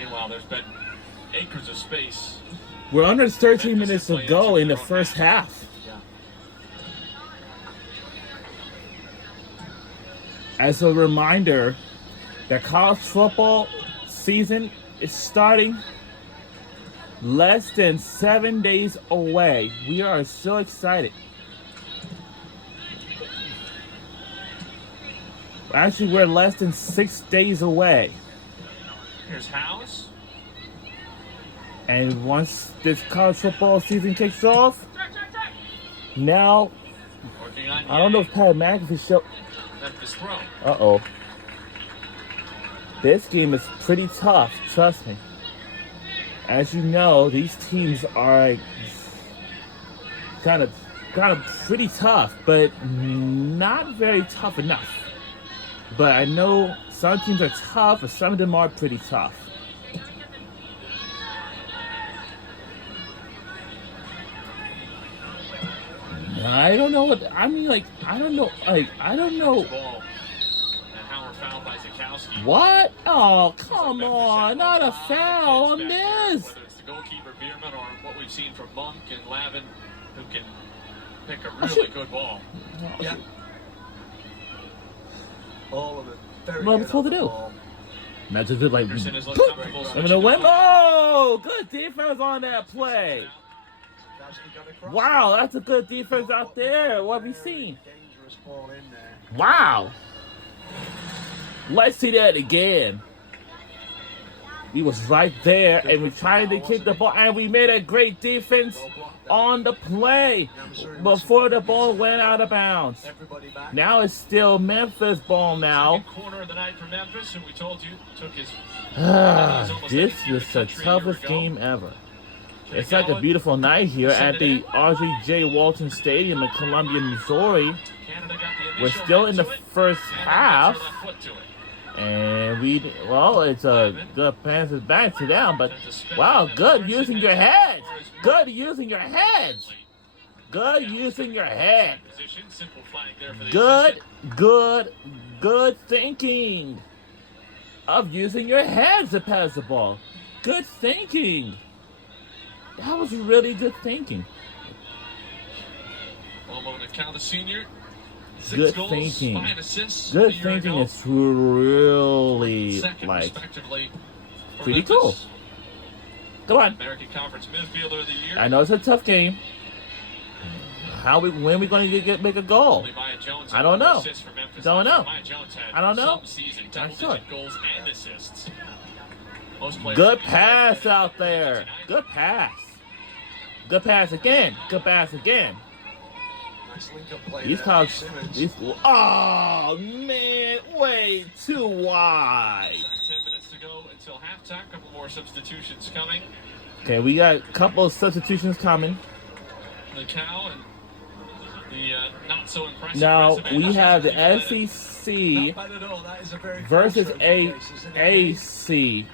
Meanwhile, there's been acres of space. We're under 13 minutes to go in the first half. As a reminder, the college football season is starting less than 7 days away. We are so excited. Actually, we're less than 6 days away. Here's House. And once this college football season kicks off, now, I don't know if Pat McAfee show. Memphis throw. Uh-oh. This game is pretty tough, trust me. As you know, these teams are kind of pretty tough, but not very tough enough. But I know some teams are tough, but some of them are pretty tough. I don't know what I mean. I don't know. What? Oh, come on! Not a foul on this. Whether it's the goalkeeper Bierman or what we've seen from Monk and Lavin, who can pick a really good ball. Yeah. All of it. Very what am I good supposed to do? ball. Imagine just like. Anderson is looking comfortable I'm gonna win. Oh, good defense on that play. Wow, that's a good defense out there. What have we seen? Dangerous ball in there. Wow. Let's see that again. He was right there, and we tried to kick the ball, and we made a great defense on the play before the ball went out of bounds. Now it's still Memphis ball now. Second corner of the night for Memphis, who we told you took his. This is the toughest game ever. It's like a beautiful night here at the R.J. Walton Stadium in Columbia, Missouri. We're still in the first half. And it's a good pass it back to them, but wow, good using your head. Good using your head. Good using your head. Good thinking of using your head to pass the ball. Good thinking. That was really good thinking. Count the senior. Good goals, thinking. 5 assists Good thinking is really pretty cool. Come on. American Conference Midfielder of the Year. I know it's a tough game. When are we going to make a goal? I don't know. Don't know. I don't know. I'm sure. Good pass out there. Good pass. Good pass again. Good pass again. These college, oh man, way too wide. 10 minutes to go until halftime. A couple more substitutions coming. Okay, we got a couple of substitutions coming. The Cow and the not so impressive. Now we have the SEC versus AAC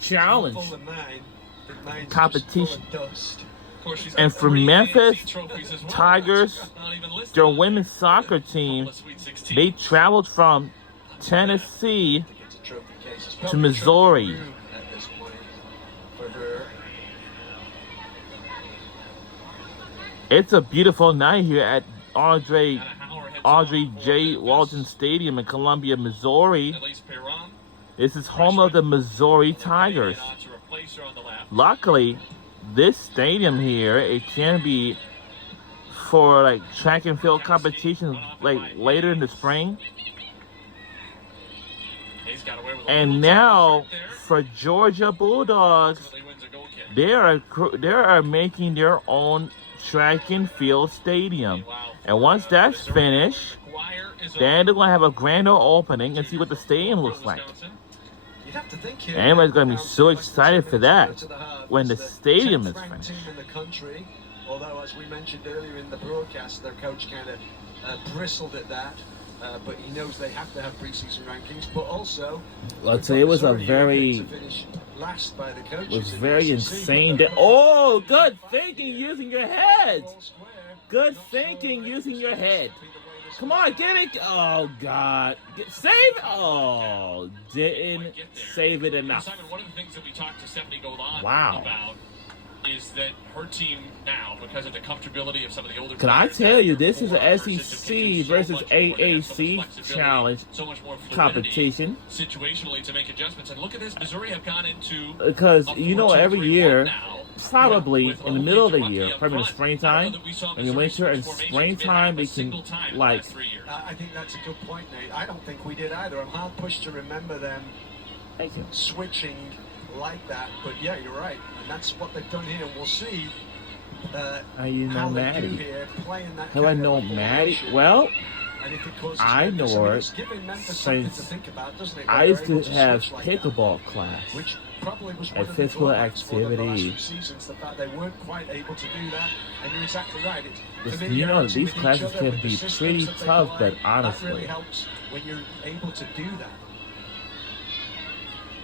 challenge competition. And for Memphis Tigers, their women's soccer team, they traveled from Tennessee to Missouri. It's a beautiful night here at J. Walton Stadium in Columbia, Missouri. This is home of the Missouri Tigers. Luckily, this stadium here, it can be for track and field competitions later in the spring. And now for Georgia Bulldogs, they are making their own track and field stadium. And once that's finished, then they're going to have a grander opening and see what the stadium looks like. Everybody's going to be so excited for that when the stadium is finished. Although, as we mentioned earlier in the broadcast, their coach kind of bristled at that. But he knows they have to have preseason rankings. But also, let's say it was a very insane day. Oh, good thinking using your head. Good thinking using your head. Come on, get it. Oh, God. Save it. Oh, didn't save it enough. Simon, one of the things that we talked to Stephanie Golan Wow. about is that her team now, because of the comfortability of some of the older Can I players, tell you, this is her an system SEC can do so versus much more. They have so much AAC flexibility, challenge so much more fluidity competition. situationally to make adjustments. And look at this, Missouri have gone into Because, a you know, 4-2-3-1 every year, now, probably with in the middle of the Olave year, up probably in the front. springtime, I don't know that we saw in the Missouri winter and switch formations springtime, a they single can, time in the like, last 3 years. I think that's a good point, Nate. I don't think we did either. I'm hard pushed to remember them thank you. switching like that. But yeah, you're right. And that's what they've done here. And we'll see How you know how they do Maddie? here, playing that How do I kind know of a Maddie? formation. Well, And if it causes I Memphis, know her it's giving Memphis something to since think about, doesn't it? I Where used they're to able have switch like that, pickleball class. which probably was at one of the physical drawbacks for them the last activity. few seasons, the fact they weren't quite able to do that. And you're exactly right. It's This- familiarity you know, these with each classes other, can with the be systems pretty that they tough, apply. but That honestly. really helps when you're able to do that.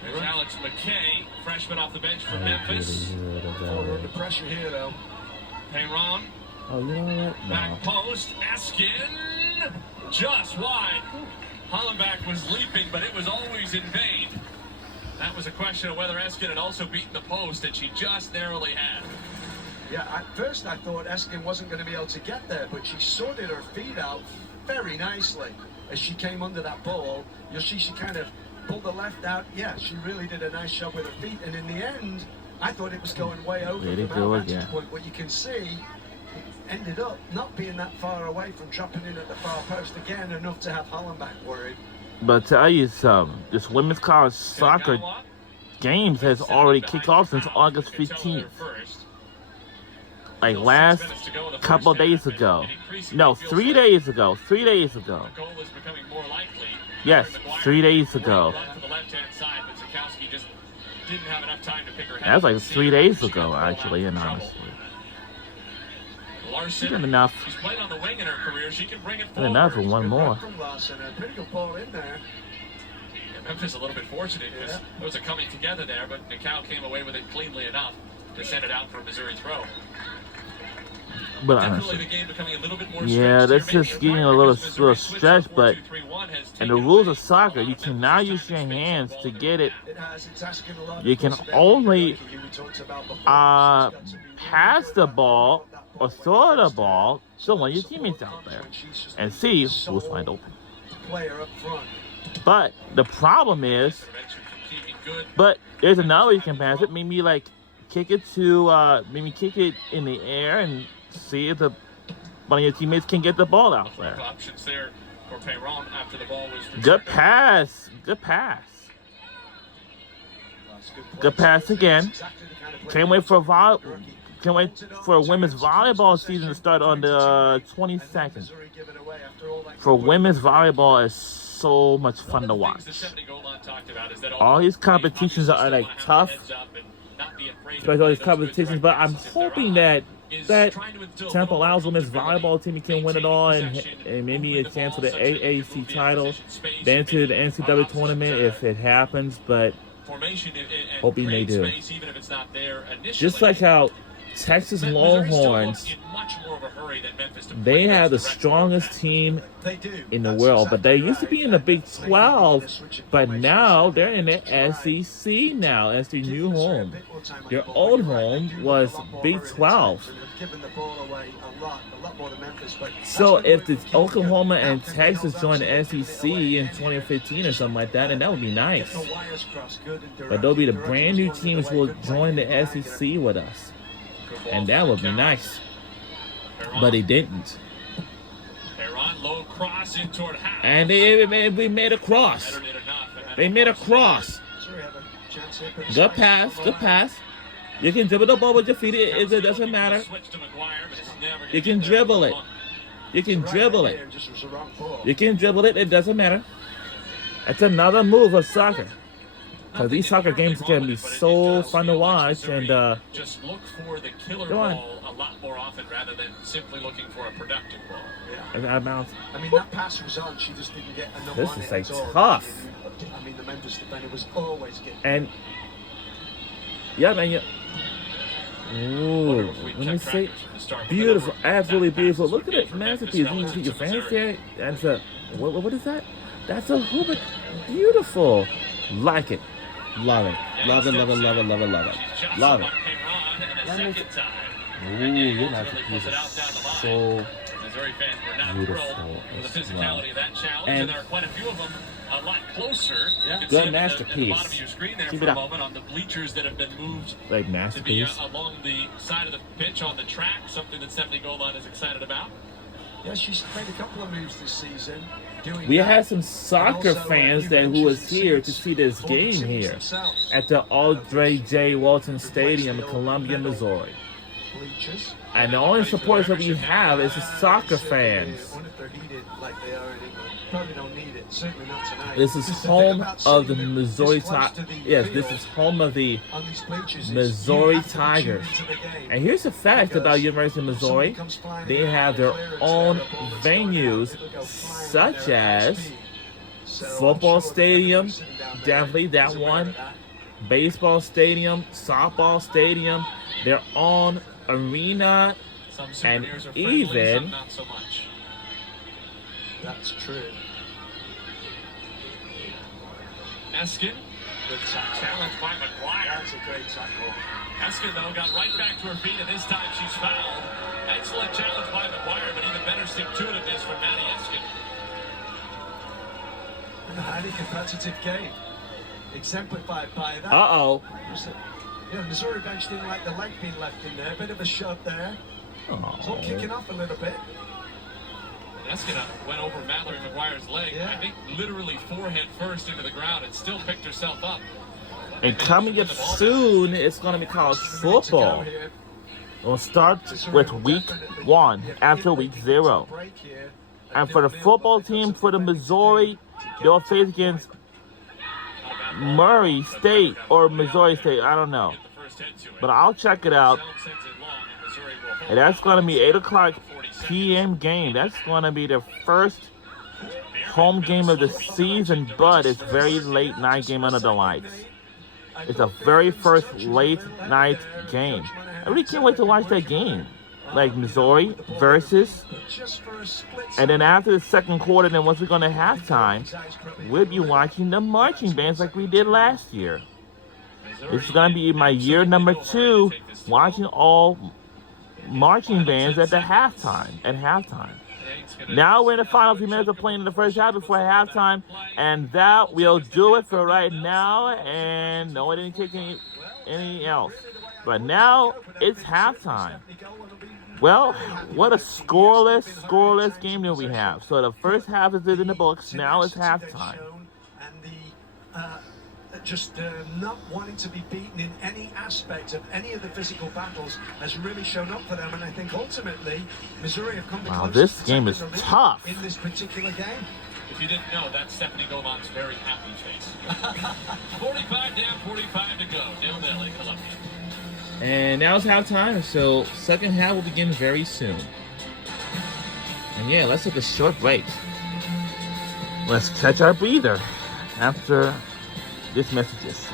There's Alex McKay, freshman off the bench for I Memphis. really heard Before about we're it. under pressure here, though. Perron, Oh, you know what? No. back post, Eskin, just wide. Hollenbach was leaping, but it was always in vain. That was a question of whether Eskin had also beaten the post, and she just narrowly had. Yeah, at first I thought Eskin wasn't going to be able to get there, but she sorted her feet out very nicely as she came under that ball. You'll see she kind of pulled the left out. Yeah, she really did a nice job with her feet. And in the end, I thought it was going way over There they from go our again. vantage point. But you can see it ended up not being that far away from dropping in at the far post again, enough to have Hollenbach worried. But tell you something, this women's college soccer games has already kicked off since August 15th. Like last couple days ago. No, 3 days ago. 3 days ago. Yes, 3 days ago. That was like 3 days ago, actually, and honestly. She did enough. She's played on the wing in her career. She can bring it Did forward. enough for one more. From Larson, a pretty good ball in there. Yeah, Memphis a little bit fortunate because it was a coming together there, but Nicole came away with it cleanly enough to send it out for a Missouri throw. But Definitely honestly, the game becoming a little bit more yeah, stretched that's here. just Maybe getting a because little Missouri switched stretched, to but 4-2-3-1 has in taken the rules away of soccer, a lot you of can Memphis' now time use and your space on the hands ball to in get it. It has. It's asking a lot You of can possibility. only Like we talked about before. She's uh, got to be really pass good the at ball that or when throw it the gets ball there. to one of your Support teammates out comes there when she's just and the see sole who's wide open. player up front. But the problem is, Intervention from keeping good. but there's another way you can pass it. Maybe like kick it to, maybe kick it in the air and see if one of your teammates can get the ball out there. Options there for Perron after the ball was Good returned. pass. Good pass. That's Good pass again. Exactly the kind of player Can't wait for rookie. can't wait for a women's volleyball season to start on the 22nd. Missouri give it away after all that For good work. women's volleyball is so much One fun of to the watch. things that Stephanie Golan talked about is that All these although they competitions obviously are still like wanna have tough, their heads up and not be afraid to especially all play these those good competitions. But I'm practices if they're hoping on, that is that trying to instill a Temple little Al's more women's comfortability, volleyball team can win it all and maybe a chance for the AAC title, then to the NCAA tournament if it happens. But formation and hoping they create do. space, even if it's not there initially. just like how Texas Missouri still Longhorns, look in much more of a hurry than Memphis to they play have the those direct strongest ball team They do. in the That's world, but they exactly used to be in the right. Big They 12, need to switch it but formations. now they're in the Try. SEC now. That's their Give new Missouri a home. bit more time on Their the ball. old You're right, they home do look was a lot more Big hurried at 12. times, and they've given the ball away a lot more than Memphis. But that's So good if work the from Kelly. Oklahoma Now and can Texas Kelly join the absolutely SEC give it away in and 2015 or something like that, and that would be nice. get the wires crossed good and But they'll be the direct. brand new Direct teams is who will one of the join the way good SEC with us, Good ball and that for would be Cal. nice. Perron. But they didn't, Perron, low cross in toward half. and we made a cross. Better did enough, and then They made a cross. Missouri have a chance here, but it's Good nice pass, from good the pass. You can dribble the ball with your feet. It doesn't matter. Switch to McGuire, but it's never gonna You can get there dribble for it. long. You can right dribble idea, it. just was the wrong ball. You can dribble it. It doesn't matter. That's another move of soccer. Because these soccer games can be so fun to watch, and just look for the killer Go on. ball a lot more often rather than simply looking for a productive ball. Yeah. I bounce. I mean, that pass was on. She just didn't get enough This on is, it like, at all. tough. I mean, the Memphis defender was always getting. And yeah, man, Ooh, let me see. Beautiful, absolutely beautiful. Look at it, masterpiece. You see your fans there? That's a what is that? That's a hoop. Beautiful. Like it. Love it. Love it, love it, love it, love it, love it. Love it. Ooh, your masterpiece is so Missouri fans were not beautiful. thrilled with the physicality of that challenge, and there are quite a few of them a lot closer. You can Good see masterpiece. at the bottom of your screen there for a moment on the bleachers that have been moved like to be masterpiece. along the side of the pitch on the track, something that Stephanie Golan is excited about. Yeah, she's made a couple of moves this season. We had some soccer fans that who was here to see this game here at the Audrey J. Walton Stadium in Columbia, Missouri. Bleachers. And the only supporters that we have is the soccer fans. I wonder if they're heated like they are in England. Probably don't need it. Certainly not tonight. This is home of the Missouri Tigers. Yes, this is home of the Missouri Tigers. And here's the fact about University of Missouri. They have their own venues, such as football stadium, definitely that one, baseball stadium, softball stadium, their own arena, and even not so much. That's true. Eskin, Good tackle. challenged by McGuire. That's a great tackle. Eskin, though, got right back to her feet, and this time she's fouled. Excellent challenge by McGuire, but even better stick-to-itiveness from Maddie Eskin. And a highly competitive game. Exemplified by that. uh-oh. Yeah, Missouri bench didn't like the leg being left in there. Bit of a shove there. It's all kicking off a little bit. And Eskin went over Mallory McGuire's leg, Yeah. I think literally forehead first into the ground, and still picked herself up. And coming up soon, it's going to be college football. We'll start with week 1 after week 0. And for the football team for the Missouri, they'll face against Murray State or Missouri State. I don't know. But I'll check it out. And that's going to be 8 o'clock p.m. game. That's going to be the first home game of the season, but it's very late night game under the lights. It's the very first late night game. I really can't wait to watch that game. Like Missouri versus, and then after the second quarter, then once we're going to halftime, we'll be watching the marching bands like we did last year. It's going to be my year number 2 watching all marching bands at the halftime. Now we're in the final few minutes of playing in the first half before halftime, and that will do it for right now. And no, I didn't kick any else. But now it's halftime. Well, what a scoreless game that we have. So the first half is in the books. Now it's halftime. Just not wanting to be beaten in any aspect of any of the physical battles has really shown up for them, and I think ultimately Missouri have come the closest this to game taking is the lead tough. in this particular game. If you didn't know, that's Stephanie Golan's very happy face. 45 down, 45 to go. 0-0 in Columbia. And now it's halftime, so second half will begin very soon. And yeah, let's take a short break. Let's catch our breather after this messages.